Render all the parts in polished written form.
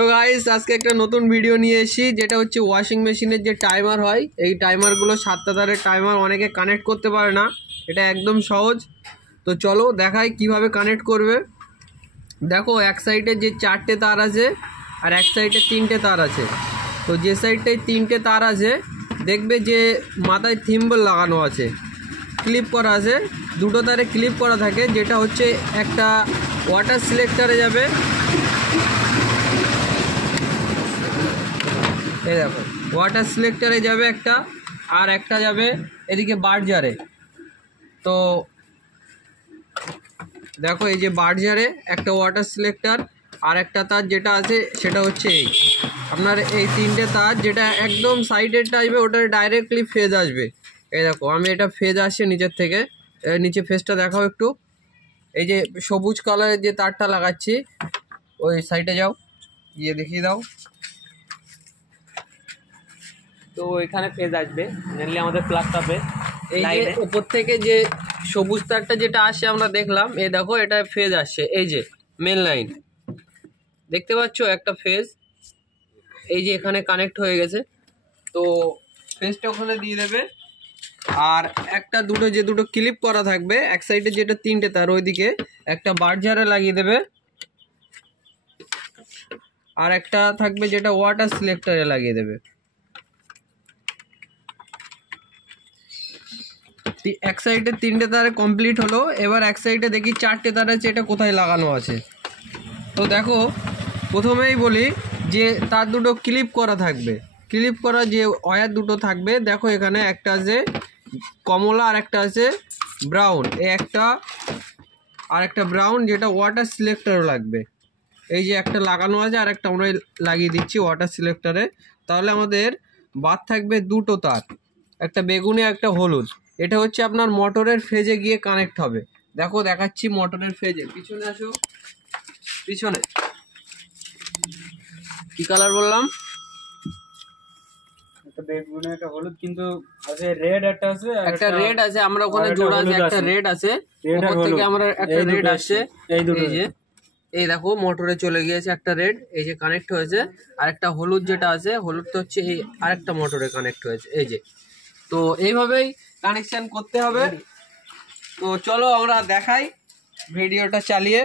তো গাইস আজকে একটা নতুন ভিডিও নিয়ে এসেছি, যেটা হচ্ছে ওয়াশিং মেশিনের যে টাইমার হয়, এই টাইমারগুলো 7টা তারের টাইমার অনেকে কানেক্ট করতে পারে না, এটা একদম সহজ। তো চলো দেখাই কিভাবে কানেক্ট করবে। দেখো এক সাইডে যে 4টে তার আছে আর এক সাইডে 3টে তার আছে। তো যে সাইডটায় 3টে তার আছে দেখবে যে মাথায় থিম্বল লাগানো আছে, ক্লিপ করা আছে, দুটো তারে ক্লিপ করা থাকে, যেটা হচ্ছে একটা ওয়াটার সিলেক্টরে যাবে। এই দেখো ওয়াটার সিলেক্টরে যাবে একটা, আর একটা যাবে এদিকে বার্জারে। তো দেখো এই যে বার্জারে একটা ওয়াটার সিলেক্টর আর একটা তার যেটা আছে সেটা হচ্ছে এই আপনার এই 3টে তার, যেটা একদম সাইডের টাইপে ওটা ডাইরেক্টলি ফেজ আসবে। এই দেখো আমি এটা ফেজ আসছে নিচের থেকে, নিচে ফেজটা দেখাও একটু। এই যে সবুজ কালারের যে তারটা লাগাচ্ছি ওই সাইডে যাও, গিয়ে দেখিয়ে দাও। তো এখানে ফেজ আসবে মেনলি আমাদের প্লাগটাতে। এই যে উপর থেকে যে সবুজ তারটা যেটা আসছে আমরা দেখলাম, এই দেখো এটা ফেজ আসছে, এই যে মেন লাইন দেখতে পাচ্ছ একটা ফেজ, এই যে এখানে কানেক্ট হয়ে গেছে। তো ফেজটা ওখানে দিয়ে দেবে, আর একটা দুটো যে দুটো ক্লিপ করা থাকবে এক সাইডে যেটা 3টে তার ওইদিকে একটা বার্জারে লাগিয়ে দেবে, আর একটা থাকবে যেটা ওয়াটার সিলেক্টরে লাগিয়ে দেবে। এক সাইডে 3টে তারে কমপ্লিট হলো, এবার এক সাইডে দেখি 4টে তার আছে, এটা কোথায় লাগানো আছে। তো দেখো প্রথমেই বলি যে তার দুটো ক্লিপ করা থাকবে, ক্লিপ করা যে ওয়্যার দুটো থাকবে, দেখো এখানে একটা আছে কমলা আর একটা আছে ব্রাউন, এই একটা আর একটা ব্রাউন যেটা ওয়াটার সিলেক্টরও লাগবে। এই যে একটা লাগানো আছে আর একটা আমরা লাগিয়ে দিচ্ছি ওয়াটার সিলেক্টরে। তাহলে আমাদের বাদ থাকবে দুটো তার, একটা বেগুনি একটা হলুদ। এটা হচ্ছে আপনার মোটরের ফেজে গিয়ে কানেক্ট হবে। দেখো দেখাচ্ছি মোটরের ফেজে, পিছনে আসো, পিছনে কি কালার বললাম, একটা বেগুনি একটা হলুদ, কিন্তু আছে রেড একটা আছে, একটা রেড আছে, আমরা ওখানে জোড়া আছে, একটা রেড আছে, উপর থেকে আমরা একটা রেড আসছে। এই যে এই দেখো মোটরে চলে গিয়েছে একটা রেড, এই যে কানেক্ট হয়েছে, আর একটা হলুদ যেটা আছে, হলুদটা হচ্ছে এই আরেকটা মোটরে কানেক্ট হয়েছে, এই যে। তো এইভাবেই কানেকশন করতে হবে। তো চলো আমরা দেখাই ভিডিওটা চালিয়ে।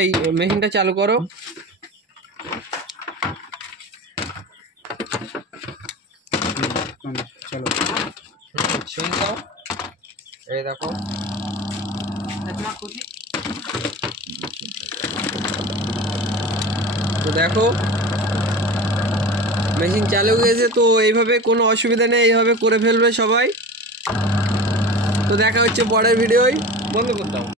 এই মেশিনটা চালু করো। চলো সুইচ দাও, এই দেখো তো দেখো মেশিন চালু গেছে। তো এইভাবে কোনো অসুবিধা নেই, এইভাবে করে ফেলবে সবাই। তো দেখা হচ্ছে পরের ভিডিওয়, বন্ধ করতাম।